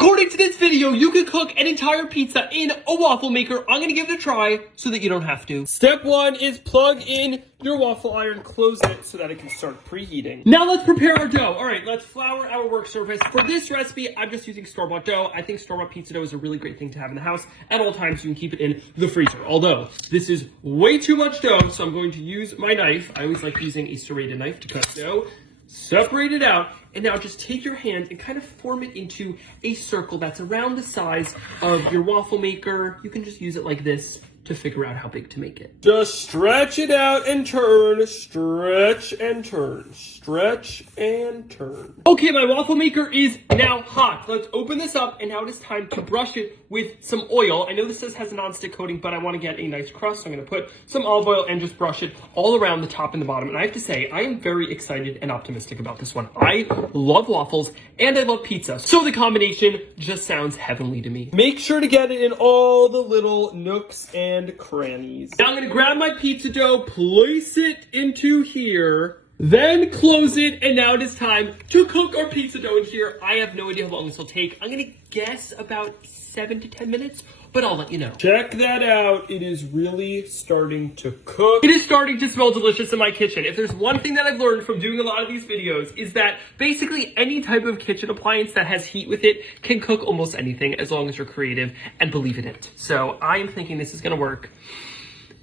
According to this video, you can cook an entire pizza in a waffle maker. I'm gonna give it a try so that you don't have to. Step 1 is plug in your waffle iron, close it so that it can start preheating. Now let's prepare our dough. All right, let's flour our work surface. For this recipe, I'm just using store-bought dough. I think store-bought pizza dough is a really great thing to have in the house. At all times, you can keep it in the freezer. Although, this is way too much dough, so I'm going to use my knife. I always like using a serrated knife to cut dough. Separate it out, and now just take your hand and kind of form it into a circle that's around the size of your waffle maker. You can just use it like this to figure out how big to make it. Just stretch it out and turn, stretch and turn, stretch and turn. Okay, my waffle maker is now hot. Let's open this up, and now it is time to brush it with some oil. I know this says has a non-stick coating, but I want to get a nice crust, so I'm going to put some olive oil and just brush it all around the top and the bottom. And I have to say, I am very excited and optimistic about this one. I love waffles and I love pizza, so the combination just sounds heavenly to me. Make sure to get it in all the little nooks and crannies. Now I'm going to grab my pizza dough, place it into here, then close it, and now it is time to cook our pizza dough in here. I have no idea how long this will take. I'm going to guess about 7 to 10 minutes, but I'll let you know. Check that out. It is really starting to cook. It is starting to smell delicious in my kitchen. If there's one thing that I've learned from doing a lot of these videos is that basically any type of kitchen appliance that has heat with it can cook almost anything as long as you're creative and believe in it. So I am thinking this is going to work.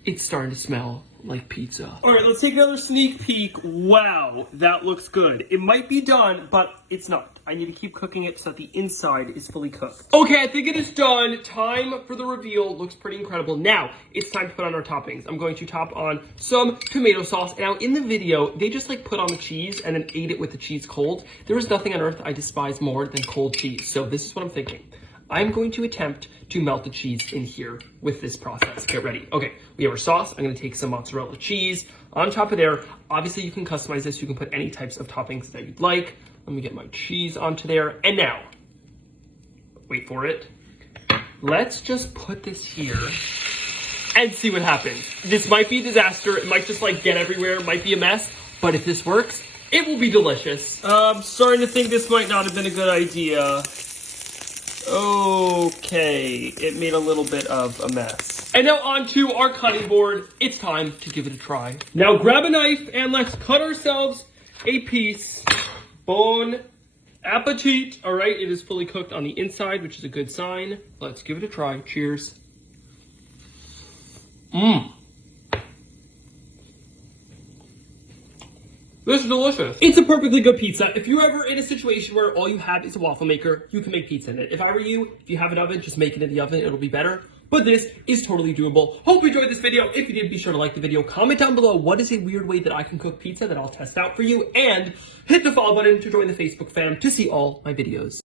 It's starting to smell like pizza. All right, let's take another sneak peek. Wow, that looks good. It might be done, but it's not. I need to keep cooking it so that the inside is fully cooked. Okay, I think it is done. Time for the reveal. Looks pretty incredible. Now, it's time to put on our toppings. I'm going to top on some tomato sauce. Now, in the video, they just put on the cheese and then ate it with the cheese cold. There is nothing on earth I despise more than cold cheese. So this is what I'm thinking. I'm going to attempt to melt the cheese in here with this process. Get ready. Okay, we have our sauce. I'm going to take some mozzarella cheese on top of there. Obviously, you can customize this. You can put any types of toppings that you'd like. Let me get my cheese onto there. And now, wait for it. Let's just put this here and see what happens. This might be a disaster. It might just get everywhere. It might be a mess. But if this works, it will be delicious. I'm starting to think this might not have been a good idea. Okay, it made a little bit of a mess. And now onto our cutting board. It's time to give it a try. Now grab a knife and let's cut ourselves a piece. Bon appetit. All right, it is fully cooked on the inside, which is a good sign. Let's give it a try. Cheers. This is delicious. It's a perfectly good pizza. If you're ever in a situation where all you have is a waffle maker, you can make pizza in it. If I were you, if you have an oven, just make it in the oven. It'll be better. But this is totally doable. Hope you enjoyed this video. If you did, be sure to like the video. Comment down below what is a weird way that I can cook pizza that I'll test out for you. And hit the follow button to join the Facebook fam to see all my videos.